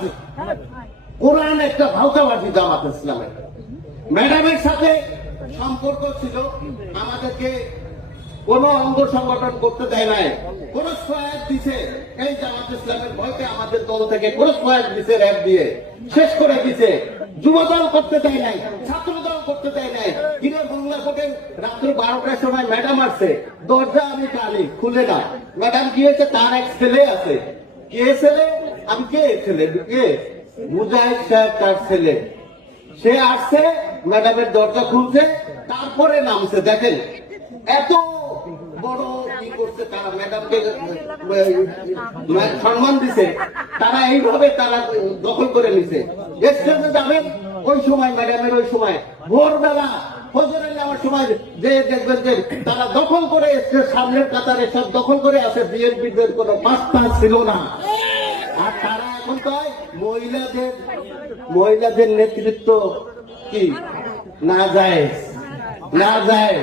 ভাওতাবাজি কোরআন একটা জামাত ইসলামের। ম্যাডামের সাথে সম্পর্ক ছিল, আমাদেরকে কোন অঙ্গ সংগঠন করতে দেয় নাই। কোন সহায়ক দিছে, এই জামাত ইসলামের আমাদের দল থেকে কোন সহায়ক দিছে র্যাব দিয়ে। শেষ করে দিছে। যুবদল করতে দেয় নাই ছাত্র দল করতে দেয় নাই। কিনে বাংলা কোটে রাত্র বারোটার সময় ম্যাডাম আসছে, দরজা আমি টানি, খুলে না। ম্যাডাম গিয়েছে, তার এক ছেলে আছে। কে ছেলে? ছেলে মুজাহিদ সাহেব তার ছেলে। সে আসছে, ম্যাডামের দরজা খুলছে, তারপরে নামছে, দেখেন। এত বড় কি করছে তারা সম্মান দিছে। তারা এইভাবে তারা দখল করে নিছে। যাবেন, ওই সময়, ম্যাডামের ওই সময়, ভোরবেলা সময় যে দেখবেন তারা দখল করে, স্টেজ সামনের কাতারে সব দখল করে আছে, বিএনপিদের কোনো পাঁচটা ছিল না। আর তারা এখন কয়? মহিলাদের মহিলাদের নেতৃত্ব কি? না যায়। না যায়।